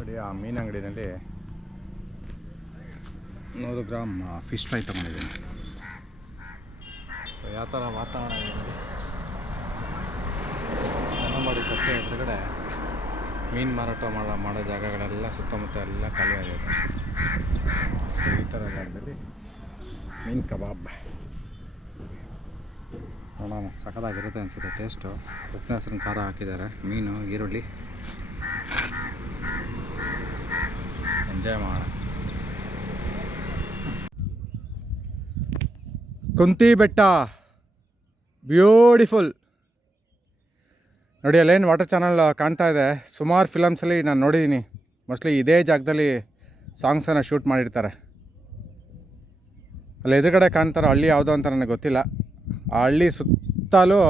ನೋಡಿ, ಆ ಮೀನು ಅಂಗಡಿನಲ್ಲಿ ನೂರು ಗ್ರಾಮ್ ಫಿಶ್ ಫ್ರೈ ತೊಗೊಂಡಿದ್ದೀನಿ. ಸೊ ಯಾವ ಥರ ವಾತಾವರಣ ಇದೆ ನೋಡಿ. ಮಾಡಿ ಕಟ್ಟೆ ಎದುರುಗಡೆ ಮೀನು ಮಾರಾಟ ಮಾಡೋ ಮಾಡೋ ಜಾಗಗಳೆಲ್ಲ ಸುತ್ತಮುತ್ತ ಎಲ್ಲ ಖಾಲಿ ಆಗೈತೆ ಸೊ ಈ ಥರ ಜಾಗದಲ್ಲಿ ಮೀನು ಕಬಾಬ್. ನೋಡೋಣ, ಸಖತ್ತಾಗಿರುತ್ತೆ ಅನಿಸುತ್ತೆ ಟೇಸ್ಟು ಉಪ್ಪಿನ ಹೆಸರಿನ ಖಾರ ಹಾಕಿದ್ದಾರೆ, ಮೀನು, ಈರುಳ್ಳಿ. ಎಂಜಾಯ್ ಮಾಡೋಣ. ಕುಂತಿ ಬೆಟ್ಟ. ಬ್ಯೂಟಿಫುಲ್ ನೋಡಿ, ಅಲ್ಲೇನು ವಾಟರ್ ಚಾನಲ್ ಕಾಣ್ತಾ ಇದೆ. ಸುಮಾರು ಫಿಲಮ್ಸಲ್ಲಿ ನಾನು ನೋಡಿದ್ದೀನಿ ಮೋಸ್ಟ್ಲಿ ಇದೇ ಜಾಗದಲ್ಲಿ ಸಾಂಗ್ಸನ್ನು ಶೂಟ್ ಮಾಡಿರ್ತಾರೆ. ಅಲ್ಲಿ ಎದುರುಗಡೆ ಕಾಣ್ತಾರೋ ಹಳ್ಳಿ ಯಾವುದು ಅಂತ ನನಗೆ ಗೊತ್ತಿಲ್ಲ. ಆ ಹಳ್ಳಿ ಸುತ್ತಲೂ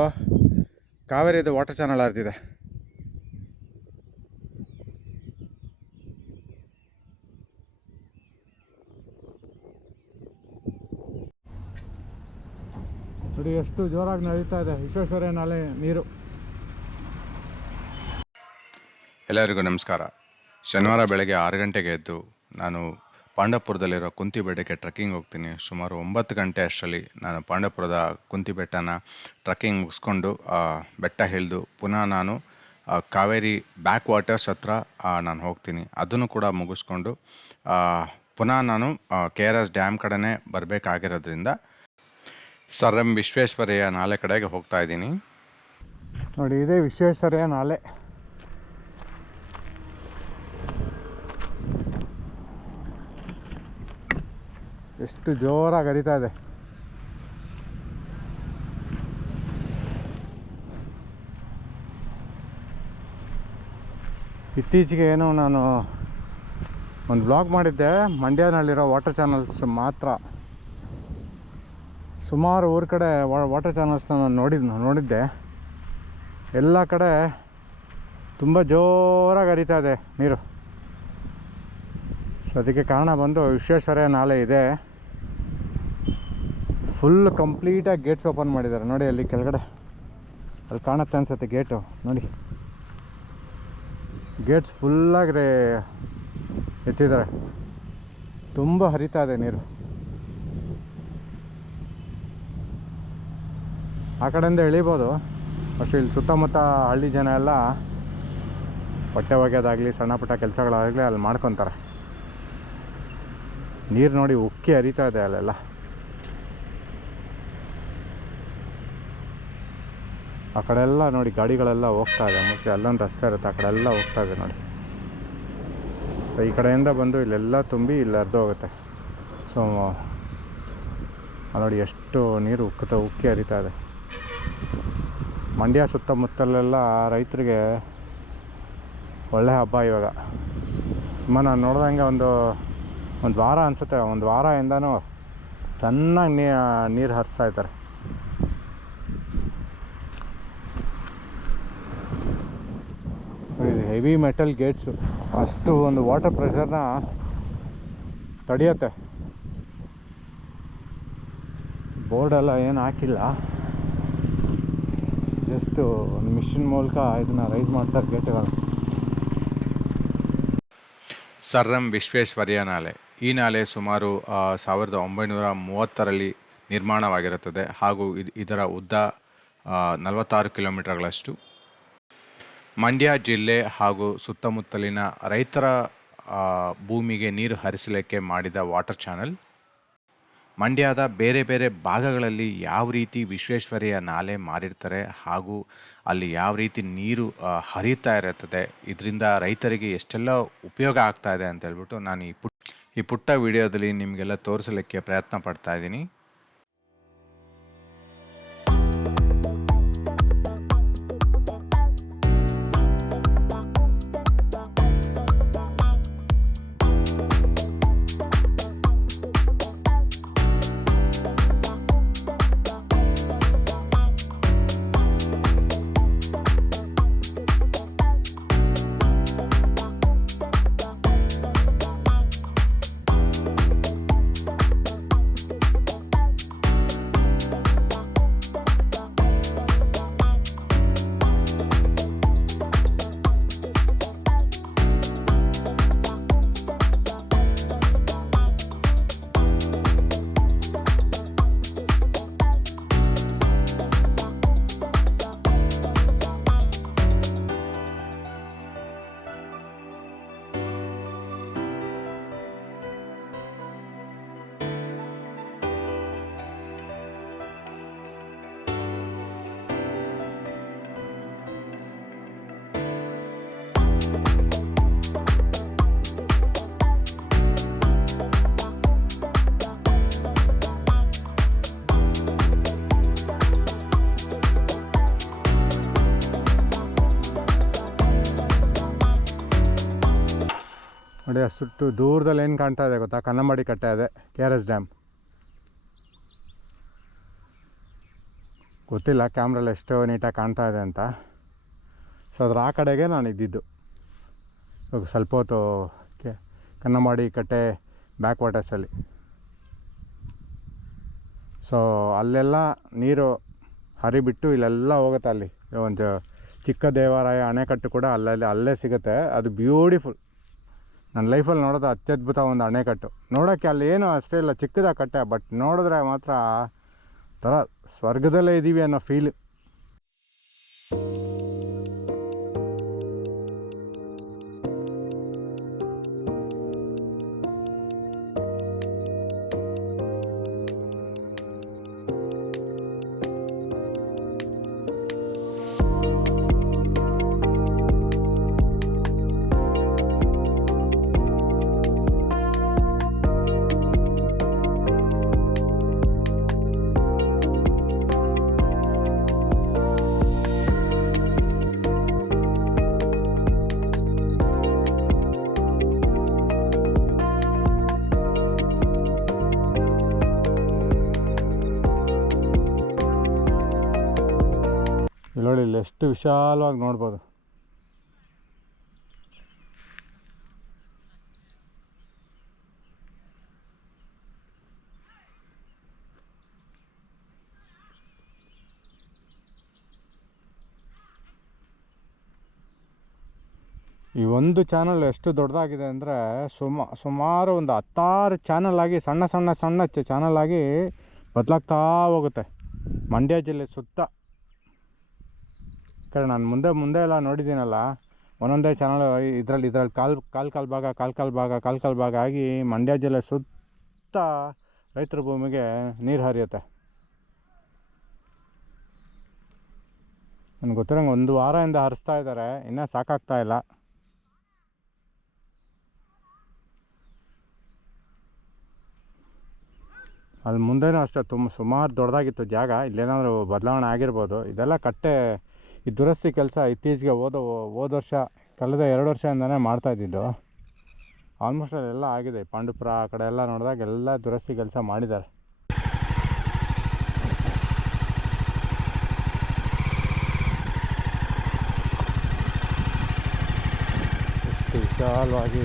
ಕಾವೇರಿದು ವಾಟರ್ ಚಾನಲ್ ಹರಿದಿದೆ ನೋಡಿ ಎಷ್ಟು ಜೋರಾಗಿ ನಡೀತಾ ಇದೆ. ವಿಶ್ವೇಶ್ವರಯ್ಯ ನಾಲೆ ನೀರು. ಎಲ್ಲರಿಗೂ ನಮಸ್ಕಾರ. ಶನಿವಾರ ಬೆಳಗ್ಗೆ ಆರು ಗಂಟೆಗೆ ಎದ್ದು ನಾನು ಪಾಂಡವಪುರದಲ್ಲಿರೋ ಕುಂತಿ ಬೆಟ್ಟಕ್ಕೆ ಟ್ರೆಕ್ಕಿಂಗ್ ಹೋಗ್ತೀನಿ. ಸುಮಾರು ಒಂಬತ್ತು ಗಂಟೆ ಅಷ್ಟರಲ್ಲಿ ನಾನು ಪಾಂಡವಪುರದ ಕುಂತಿ ಬೆಟ್ಟನ ಟ್ರೆಕ್ಕಿಂಗ್ ಮುಗಿಸ್ಕೊಂಡು ಆ, ಬೆಟ್ಟ ಇಳಿದು ಪುನಃ ನಾನು ಕಾವೇರಿ ಬ್ಯಾಕ್ ವಾಟರ್ಸ್ ಹತ್ರ ನಾನು ಹೋಗ್ತೀನಿ. ಅದನ್ನು ಕೂಡ ಮುಗಿಸ್ಕೊಂಡು ಪುನಃ ನಾನು ಕೆ ಆರ್ ಎಸ್ ಡ್ಯಾಮ್ ಕಡೆನೇ ಬರಬೇಕಾಗಿರೋದ್ರಿಂದ ಸರ್, ಎಂ ವಿಶ್ವೇಶ್ವರಯ್ಯ ನಾಲೆ ಕಡೆಗೆ ಹೋಗ್ತಾ ಇದ್ದೀನಿ. ನೋಡಿ, ಇದೇ ವಿಶ್ವೇಶ್ವರಯ್ಯ ನಾಲೆ. ಎಷ್ಟು ಜೋರಾಗಿ ಹರಿತಾ ಇದೆ. ಇತ್ತೀಚೆಗೆ ಏನೋ ನಾನು ಒಂದು ಬ್ಲಾಗ್ ಮಾಡಿದ್ದೆ, ಮಂಡ್ಯನಲ್ಲಿರೋ ವಾಟರ್ ಚಾನಲ್ಸ್ ಮಾತ್ರ. ಸುಮಾರು ಊರ ಕಡೆ ವಾಟರ್ ಚಾನಲ್ಸ್ನ ನಾನು ನೋಡಿದ್, ನೋಡಿದ್ದೆ. ಎಲ್ಲ ಕಡೆ ತುಂಬ ಜೋರಾಗಿ ಹರಿತಾ ಇದೆ ನೀರು. ಸೊ ಅದಕ್ಕೆ ಕಾರಣ ಬಂದು ವಿಶ್ವೇಶ್ವರಯ್ಯ ನಾಲೆ ಇದೆ. ಫುಲ್ ಕಂಪ್ಲೀಟಾಗಿ ಗೇಟ್ಸ್ ಓಪನ್ ಮಾಡಿದ್ದಾರೆ. ನೋಡಿ ಅಲ್ಲಿ ಕೆಳಗಡೆ. ಅಲ್ಲಿ ಕಾಣುತ್ತೆ ಅನ್ಸುತ್ತೆ ಗೇಟು ನೋಡಿ. ಗೇಟ್ಸ್ ಫುಲ್ಲಾಗಿ ರೇ, ಎತ್ತಿದ್ದಾರೆ. ತುಂಬ ಹರಿತಾ ಇದೆ ನೀರು. ಆ ಕಡೆಯಿಂದ ಎಳಿಬೋದು. ಅಷ್ಟು ಇಲ್ಲಿ ಸುತ್ತಮುತ್ತ ಹಳ್ಳಿ ಜನ ಎಲ್ಲ ಹೊಟ್ಟೆ ಒಗೆಯೋದಾಗಲಿ, ಸಣ್ಣ ಪುಟ್ಟ ಕೆಲಸಗಳಾಗಲಿ ಅಲ್ಲಿ ಮಾಡ್ಕೊತಾರೆ. ನೀರು ನೋಡಿ ಉಕ್ಕಿ ಹರಿತಾ ಇದೆ ಅಲ್ಲೆಲ್ಲ. ಆ ಕಡೆ ಎಲ್ಲ ನೋಡಿ ಗಾಡಿಗಳೆಲ್ಲ ಹೋಗ್ತಾ ಇದೆ. ಮೋಸ್ಟ್ಲಿ ಅಲ್ಲೊಂದು ರಸ್ತೆ ಇರುತ್ತೆ, ಆ ಕಡೆ ಎಲ್ಲ ಹೋಗ್ತಾ ಇದೆ ನೋಡಿ. ಸೊ ಈ ಕಡೆಯಿಂದ ಬಂದು ಇಲ್ಲೆಲ್ಲ ತುಂಬಿ ಇಲ್ಲಿ ಹರಿದು ಹೋಗುತ್ತೆ. ಸೊ ನೋಡಿ ಎಷ್ಟು ನೀರು ಉಕ್ಕುತ್ತ, ಉಕ್ಕಿ ಹರಿತಾ ಇದೆ. ಮಂಡ್ಯ ಸುತ್ತಮುತ್ತಲೆಲ್ಲ ರೈತರಿಗೆ ಒಳ್ಳೆ ಹಬ್ಬ ಇವಾಗ. ಸುಮ್ಮ ನಾನು ನೋಡ್ದಂಗೆ ಒಂದು ಒಂದು ವಾರ ಅನಿಸುತ್ತೆ. ಒಂದು ವಾರದಿಂದನೂ ಚೆನ್ನಾಗಿ ನೀ, ನೀರು ಹರಿಸ್ತಾ ಇದ್ದಾರೆ. ಇದು ಹೆವಿ ಮೆಟಲ್ ಗೇಟ್ಸು ಅಷ್ಟು ಒಂದು ವಾಟರ್ ಪ್ರೆಷರ್ನ ತಡೆಯುತ್ತೆ. ಬೋರ್ಡೆಲ್ಲ ಏನು ಹಾಕಿಲ್ಲ. ಜಸ್ಟು ಒಂದು ಮಿಷಿನ್ ಮೂಲಕ ಇದನ್ನ ರೈಸ್ ಮಾಡ್ತಾರೆ ಗೇಟ್ಗಳು ಸರ್ ಎಂ ವಿಶ್ವೇಶ್ವರಯ್ಯ ನಾಲೆ. ಈ ನಾಲೆ ಸುಮಾರು ಸಾವಿರದ ಒಂಬೈನೂರ ಮೂವತ್ತರಲ್ಲಿ ನಿರ್ಮಾಣವಾಗಿರುತ್ತದೆ ಹಾಗೂ ಇದ್- ಇದರ ಉದ್ದ ನಲವತ್ತಾರು ಕಿಲೋಮೀಟರ್ಗಳಷ್ಟು. ಮಂಡ್ಯ ಜಿಲ್ಲೆ ಹಾಗೂ ಸುತ್ತಮುತ್ತಲಿನ ರೈತರ ಭೂಮಿಗೆ ನೀರು ಹರಿಸಲಿಕ್ಕೆ ಮಾಡಿದ ವಾಟರ್ ಚಾನಲ್. ಮಂಡ್ಯದ ಬೇರೆ ಬೇರೆ ಭಾಗಗಳಲ್ಲಿ ಯಾವ ರೀತಿ ವಿಶ್ವೇಶ್ವರಯ್ಯ ನಾಲೆ ಮಾಡಿರ್ತಾರೆ ಹಾಗೂ ಅಲ್ಲಿ ಯಾವ ರೀತಿ ನೀರು ಹರಿತಾ ಇರುತ್ತದೆ ಇದರಿಂದ ರೈತರಿಗೆ ಎಷ್ಟೆಲ್ಲ ಉಪಯೋಗ ಆಗ್ತಾ ಇದೆ ಅಂತ ಹೇಳ್ಬಿಟ್ಟು ನಾನು ಈ ಪುಟ್, ಈ ಪುಟ್ಟ ವಿಡಿಯೋದಲ್ಲಿ ನಿಮಗೆಲ್ಲ ತೋರಿಸಲಿಕ್ಕೆ ಪ್ರಯತ್ನ ಪಡ್ತಾ ಇದ್ದೀನಿ. ನೋಡಿ ಅಷ್ಟು ದೂರದಲ್ಲಿ ಏನು ಕಾಣ್ತಾ ಇದೆ ಗೊತ್ತಾ? ಕನ್ನಂಬಾಡಿ ಕಟ್ಟೆ ಇದೆ ಕೆ ಆರ್ ಎಸ್ ಡ್ಯಾಮ್. ಗೊತ್ತಿಲ್ಲ ಕ್ಯಾಮ್ರಲ್ಲಿ ಎಷ್ಟು ನೀಟಾಗಿ ಕಾಣ್ತಾ ಇದೆ ಅಂತ. ಸೊ ಅದ್ರ ಆ ಕಡೆಗೆ ನಾನು ಇದ್ದಿದ್ದು. ಸ್ವಲ್ಪ ಹೊತ್ತು ಕೆ, ಕನ್ನಂಬಾಡಿ ಕಟ್ಟೆ ಬ್ಯಾಕ್ ವಾಟರ್ಸಲ್ಲಿ ಸೊ ಅಲ್ಲೆಲ್ಲ ನೀರು ಹರಿಬಿಟ್ಟು ಇಲ್ಲೆಲ್ಲ ಹೋಗುತ್ತೆ ಅಲ್ಲಿ. ಒಂದು ಚಿಕ್ಕ ದೇವಾಲಯ ಅಣೆಕಟ್ಟು ಕೂಡ ಅಲ್ಲಲ್ಲಿ, ಅಲ್ಲೇ ಸಿಗುತ್ತೆ. ಅದು ಬ್ಯೂಟಿಫುಲ್ ನನ್ನ ಲೈಫಲ್ಲಿ ನೋಡೋದು ಅತ್ಯದ್ಭುತ ಒಂದು ಅಣೆಕಟ್ಟು. ನೋಡೋಕ್ಕೆ ಅಲ್ಲಿ ಏನು ಅಷ್ಟೇ ಇಲ್ಲ, ಚಿಕ್ಕದ ಕಟ್ಟೆ ಬಟ್ ನೋಡಿದ್ರೆ ಮಾತ್ರ ಥರ ಸ್ವರ್ಗದಲ್ಲೇ ಇದ್ದೀವಿ ಅನ್ನೋ ಫೀಲ್ ಇಲ್ಲಿ ಎಷ್ಟು ವಿಶಾಲವಾಗಿ ನೋಡ್ಬೋದು. ಈ ಒಂದು ಚಾನಲ್ ಎಷ್ಟು ದೊಡ್ಡದಾಗಿದೆ ಅಂದರೆ ಸುಮ, ಸುಮಾರು ಒಂದು ಹತ್ತಾರು ಚಾನಲ್ ಆಗಿ, ಸಣ್ಣ ಸಣ್ಣ ಸಣ್ಣ ಚಾನಲ್ ಆಗಿ ಬದಲಾಗ್ತಾ ಹೋಗುತ್ತೆ. ಮಂಡ್ಯ ಜಿಲ್ಲೆ ಸುತ್ತ. ಯಾಕಂದ್ರೆ ನಾನು ಮುಂದೆ ಮುಂದೆ ಎಲ್ಲ ನೋಡಿದ್ದೀನಲ್ಲ, ಒಂದೊಂದೇ ಚಾನಲ್ ಇದರಲ್ಲಿ ಇದರಲ್ಲಿ ಕಾಲು ಕಾಲು ಕಾಲು ಭಾಗ, ಕಾಲು ಕಾಲು ಭಾಗ, ಕಾಲು ಕಾಲು ಭಾಗ ಆಗಿ ಮಂಡ್ಯ ಜಿಲ್ಲೆ ಸುತ್ತ ರೈತರ ಭೂಮಿಗೆ ನೀರು ಹರಿಯುತ್ತೆ. ನನಗೆ ಗೊತ್ತಿರೋಂಗೆ ಒಂದು ವಾರದಿಂದ ಹರಿಸ್ತಾ ಇದ್ದಾರೆ ಇನ್ನೂ ಸಾಕಾಗ್ತಾ ಇಲ್ಲ. ಅಲ್ಲಿ ಮುಂದೆನೂ ಅಷ್ಟೇ ತುಂಬ ಸುಮಾರು ದೊಡ್ಡದಾಗಿತ್ತು ಜಾಗ, ಇಲ್ಲೇನಾದರೂ ಬದಲಾವಣೆ ಆಗಿರ್ಬೋದು, ಇದೆಲ್ಲ ಕಟ್ಟೆ ಈ ದುರಸ್ತಿ ಕೆಲಸ ಇತ್ತೀಚೆಗೆ ಹೋದ ಹೋದ ವರ್ಷ, ಕಳೆದ ಎರಡು ವರ್ಷದಿಂದನೇ ಮಾಡ್ತಾ ಇದ್ದಿದ್ದು. ಆಲ್ಮೋಸ್ಟ್ ಅಲ್ಲೆಲ್ಲ ಆಗಿದೆ. ಪಾಂಡುಪುರ ಆ ಕಡೆ ಎಲ್ಲ ನೋಡಿದಾಗ ಎಲ್ಲ ದುರಸ್ತಿ ಕೆಲಸ ಮಾಡಿದ್ದಾರೆ. ವಿಶಾಲವಾಗಿ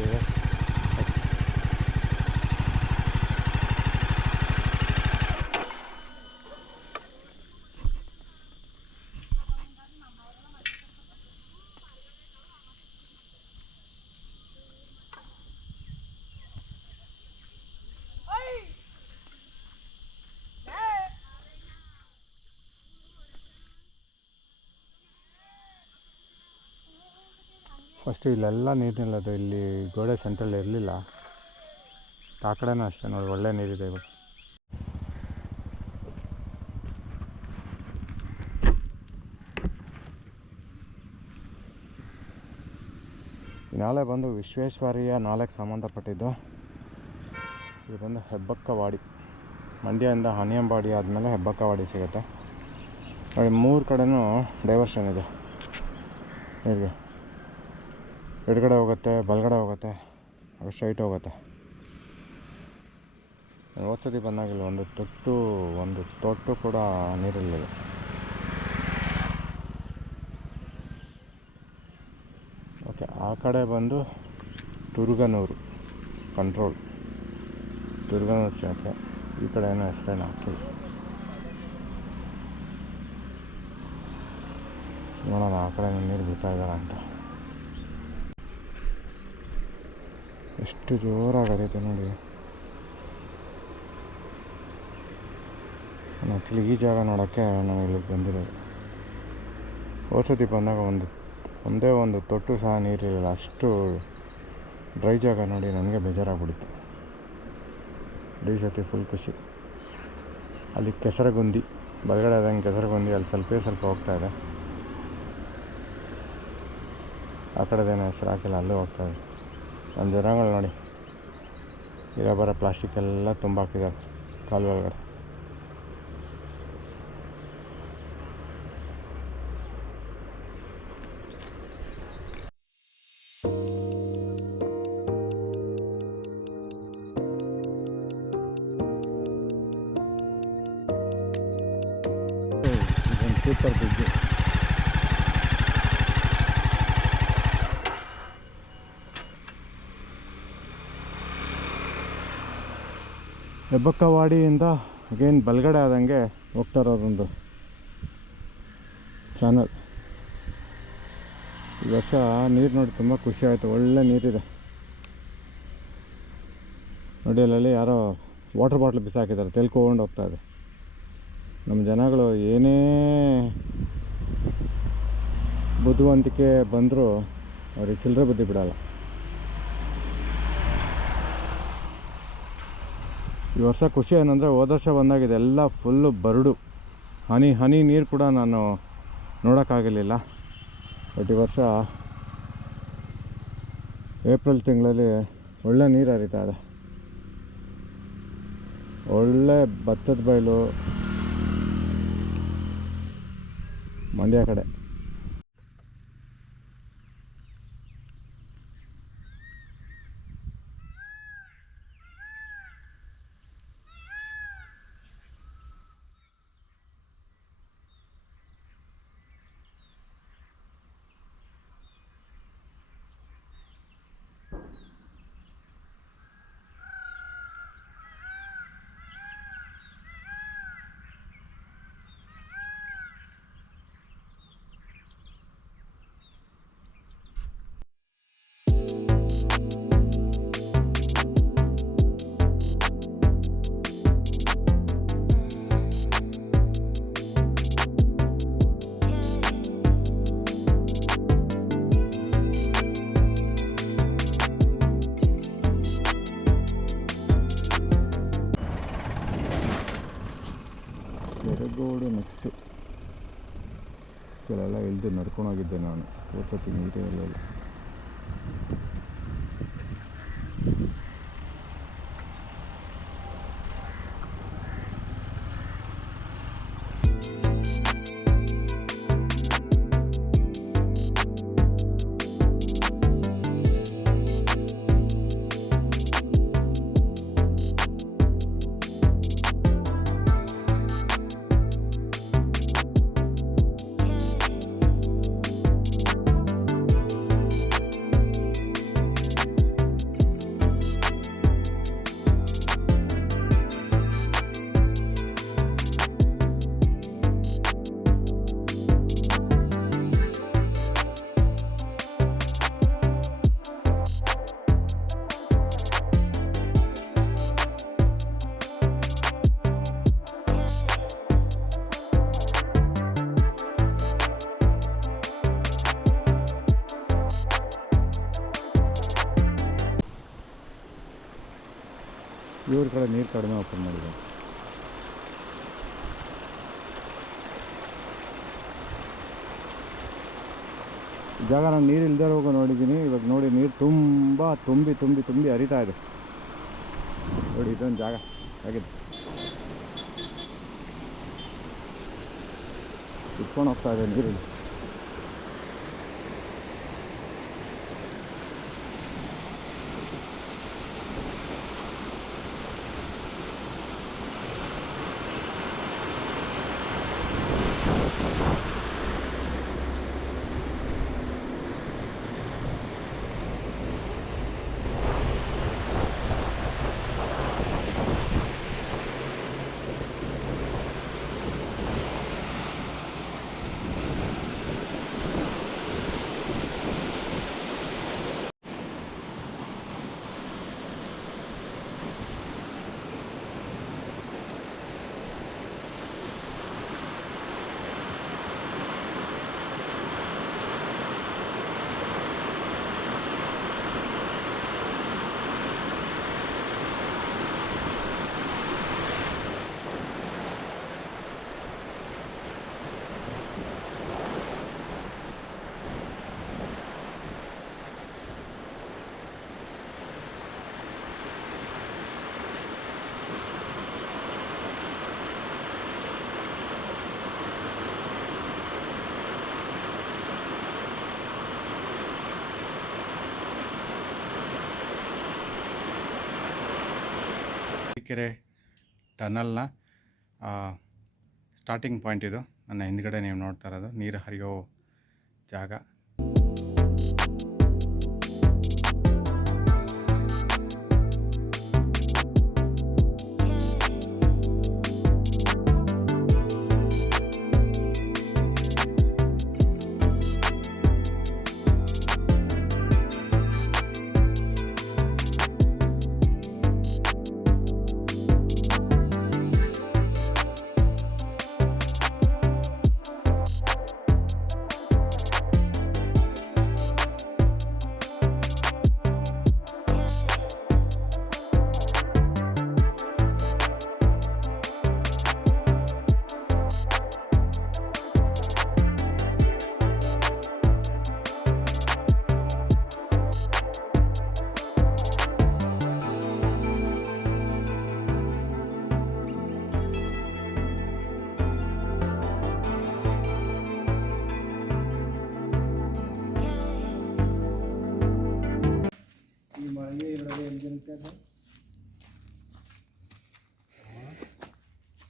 ಫಸ್ಟು ಇಲ್ಲೆಲ್ಲ ನೀರು ನಿಲ್ಲೋದು ಇಲ್ಲಿ ಗೋಡೆ ಸೆಂಟ್ರಲ್ಲಿ ಇರಲಿಲ್ಲ. ಆ ಕಡೆನೂ ಅಷ್ಟೇ ನೋಡಿ, ಒಳ್ಳೆ ನೀರಿದೆ ಇವಾಗ. ನಾಲೆ ಬಂದು ವಿಶ್ವೇಶ್ವರಯ್ಯ ನಾಲೆಗೆ ಸಂಬಂಧಪಟ್ಟಿದ್ದು. ಇದು ಬಂದು ಹೆಬ್ಬಕ್ಕವಾಡಿ. ಮಂಡ್ಯದಿಂದ ಹನಿಯಂಬಾಡಿ ಆದಮೇಲೆ ಹೆಬ್ಬಕ್ಕವಾಡಿ ಸಿಗುತ್ತೆ. ಮೂರು ಕಡೆನೂ ಡೈವರ್ಷನ್ ಇದೆ. ನೀರಿಗೆ ಎಡಗಡೆ ಹೋಗುತ್ತೆ, ಬಲಗಡೆ ಹೋಗುತ್ತೆ, ಅದು ಸ್ಟ್ರೈಟ್ ಹೋಗುತ್ತೆ. ಹೋದ್ಸತಿ ಬಂದಾಗಿಲ್ಲ ಒಂದು ತೊಟ್ಟು ಒಂದು ತೊಟ್ಟು ಕೂಡ ನೀರಿರಲಿಲ್ಲ ಓಕೆ ಆ ಕಡೆ ಬಂದು ದುರ್ಗನೂರು ಕಂಟ್ರೋಲ್ ದುರ್ಗನೂರು ಶಾಖೆ, ಈ ಕಡೆ ಏನೋ ಹೆಸರೇನು ಹಾಕಿಲ್ಲ. ನೋಡೋಣ, ಆ ಕಡೆ ನೀರು ಬಿಡ್ತಾ ಇದ್ದಾರೆ ಅಂತ. ಎಷ್ಟು ಜೋರಾಗತೈತೆ ನೋಡಿ. ಆ್ಯಕ್ಚುಲಿ ಈ ಜಾಗ ನೋಡೋಕ್ಕೆ ನಾವು ಇಲ್ಲಿಗೆ ಬಂದಿರೋದು. ಹೋದ್ಸತಿ ಬಂದಾಗ ಒಂದು, ಒಂದೇ ಒಂದು ತೊಟ್ಟು ಸಹ ನೀರಿರಲಿಲ್ಲ ಅಷ್ಟು ಡ್ರೈ ಜಾಗ ನೋಡಿ ನನಗೆ ಬೇಜಾರಾಗ್ಬಿಡುತ್ತೆ ಈ ಸತಿ ಫುಲ್ ಖುಷಿ. ಅಲ್ಲಿ ಕೆಸರಗುಂದಿ, ಬಲಗಡೆ ಆದಂಗೆ ಕೆಸರಗುಂದಿ, ಅಲ್ಲಿ ಸ್ವಲ್ಪೇ ಸ್ವಲ್ಪ ಹೋಗ್ತಾ ಇದೆ. ಆ ಕಡೆದೇನೋ ಹೆಸರು ಹಾಕಿಲ್ಲ, ಅಲ್ಲೂ ಹೋಗ್ತಾ ಇದೆ. ಒಂದು ದೂರಗಳು ನೋಡಿ. ಇರೋ ಬರೋ ಪ್ಲಾಸ್ಟಿಕ್ ಎಲ್ಲ ತುಂಬ ಹಾಕಿದ್ದಾರೆ ಕಾಲು ಒಳಗಡೆ. ಸೂಪರ್ ಬಿದ್ದು ಹೆಬ್ಬಕ್ಕವಾಡಿಯಿಂದ ಅಗೇನ್ ಬಲಗಡೆ ಆದಂಗೆ ಹೋಗ್ತಾ ಇರೋದೊಂದು ಚಾನಲ್ ಈ ವರ್ಷ ನೀರು ನೋಡಿ ತುಂಬ ಖುಷಿ ಆಯಿತು, ಒಳ್ಳೆ ನೀರಿದೆ. ನೋಡಿ, ಅಲ್ಲಲ್ಲಿ ಯಾರೋ ವಾಟರ್ ಬಾಟ್ಲ್ ಬಿಸಾಕಿದ್ದಾರೆ, ತೆಲ್ಕೊಂಡು ಹೋಗ್ತಾ ಇದೆ. ನಮ್ಮ ಜನಗಳು ಏನೇ ಬುದ್ಧಿವಂತಿಕೆ ಬಂದರೂ ಅವ್ರಿಗೆ ಚಿಲ್ಲರೆ ಬುದ್ಧಿ ಬಿಡಲ್ಲ. ಈ ವರ್ಷ ಖುಷಿ ಏನಂದರೆ ಹೋದ ವರ್ಷ ಬಂದಾಗ ಎಲ್ಲ ಫುಲ್ಲು ಬರಡು. ಹನಿ ಹನಿ ನೀರು ಕೂಡ ನಾನು ನೋಡೋಕ್ಕಾಗಲಿಲ್ಲ. ಬಟ್ ಈ ವರ್ಷ ಏಪ್ರಿಲ್ ತಿಂಗಳಲ್ಲಿ ಒಳ್ಳೆ ನೀರು ಹರಿತಾ ಇದೆ. ಒಳ್ಳೆ ಭತ್ತದ ಬಯಲು ಮಂಡ್ಯ ಕಡೆ. ಕೆಲವೆಲ್ಲ ಇಳಿದು ನಡ್ಕೊಂಡು ಹೋಗಿದ್ದೆ ನಾನು. ಹೋಗ್ತಿ ನೀರೇ ಇವ್ರ ಕಡೆ ನೀರು ಕಡಿಮೆ ಓಪನ್ ಮಾಡಿದೆ ಈ ಜಾಗ ನಾನು ನೀರು ಇಲ್ದೇ ಹೋಗೋ ನೋಡಿದ್ದೀನಿ. ಇವಾಗ ನೋಡಿ ನೀರು ತುಂಬ ತುಂಬಿ ತುಂಬಿ ತುಂಬಿ ಹರಿತಾ ಇದೆ. ನೋಡಿ ಇದೊಂದು ಜಾಗ ಆಗಿದೆ. ಇಟ್ಕೊಂಡು ಹೋಗ್ತಾ ಇದೆ ನೀರಲ್ಲಿ. ಕೆರೆ ಟನಲ್ನ ಸ್ಟಾರ್ಟಿಂಗ್ ಪಾಯಿಂಟ್ ಇದು. ನನ್ನ ಹಿಂದ್ಗಡೆ ನೀವು ನೋಡ್ತಾ ಇರೋದು ನೀರು ಹರಿಯೋ ಜಾಗ.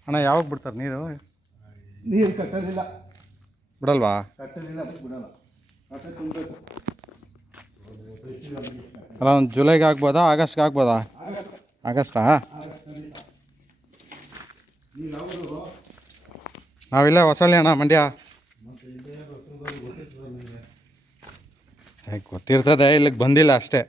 ಅಣ್ಣ ಯಾವಾಗ ಬಿಡ್ತಾರೆ ನೀರು? ನೀರು ಕಟ್ಟೋದಿಲ್ಲ ಬಿಡಲ್ವಾ? ಕಟ್ಟೋದಿಲ್ಲ ಬಿಡಲ್ಲ. ಕಟ್ಟ ತುಂಬಬೇಕು. ಅಲ್ಲ ಒಂದು ಜುಲೈಗೆ ಆಗ್ಬೋದಾ ಆಗಸ್ಟ್ಗೆ ಆಗ್ಬೋದಾ? ಆಗಸ್ಟಾ? ನಾವಿಲ್ಲ ಹೊಸಳ್ಳಿ ಅಣ್ಣ ಮಂಡ್ಯ. ಗೊತ್ತಿರ್ತದೆ ಇಲ್ಲಿಗೆ ಬಂದಿಲ್ಲ ಅಷ್ಟೇ.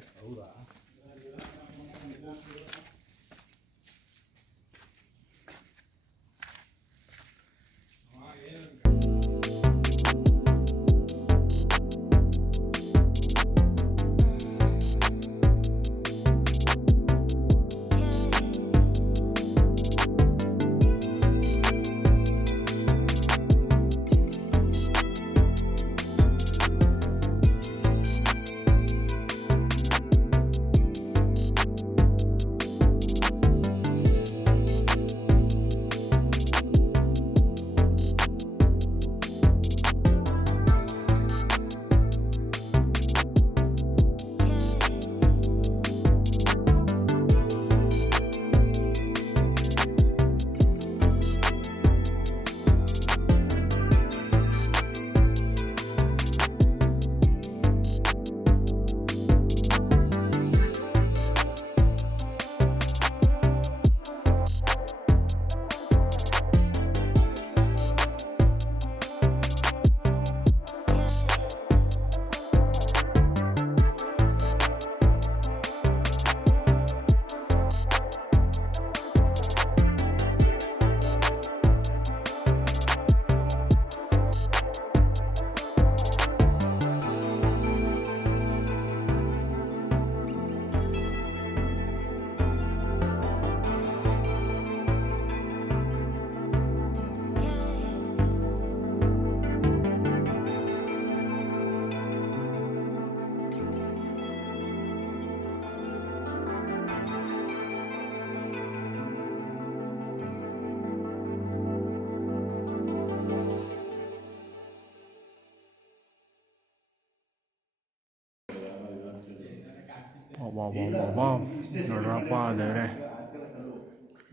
ನೋಡ್ರಪ್ಪ, ದೇವ್ರೆ.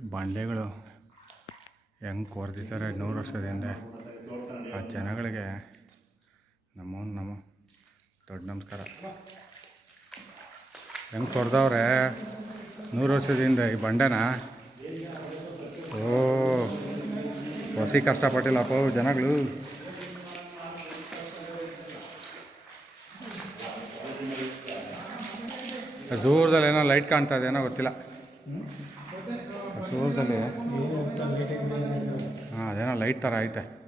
ಬಂಡೆಗಳು ಹೆಂಗೆ ಕೊರ್ದಿದ್ದಾರೆ ನೂರು ವರ್ಷದಿಂದ ಆ ಜನಗಳಿಗೆ ನಮ್ಮ ನಮ್ಮ ದೊಡ್ಡ ನಮಸ್ಕಾರ. ಹೆಂಗೆ ಕೊರ್ದವ್ರೆ? ನೂರು ವರ್ಷದಿಂದ ಈ ಬಂಡೆನ? ಓ, ಹೊಸಿ ಕಷ್ಟಪಟ್ಟಿಲ್ಲಪ್ಪ ಜನಗಳು. ದೂರದಲ್ಲಿ ಏನೋ ಲೈಟ್ ಕಾಣ್ತಾ ಇದೆ ಏನೋ ಗೊತ್ತಿಲ್ಲ. ದೂರದಲ್ಲಿ? ಹಾಂ ಅದೇನೋ ಲೈಟ್ ಥರ ಐತೆ.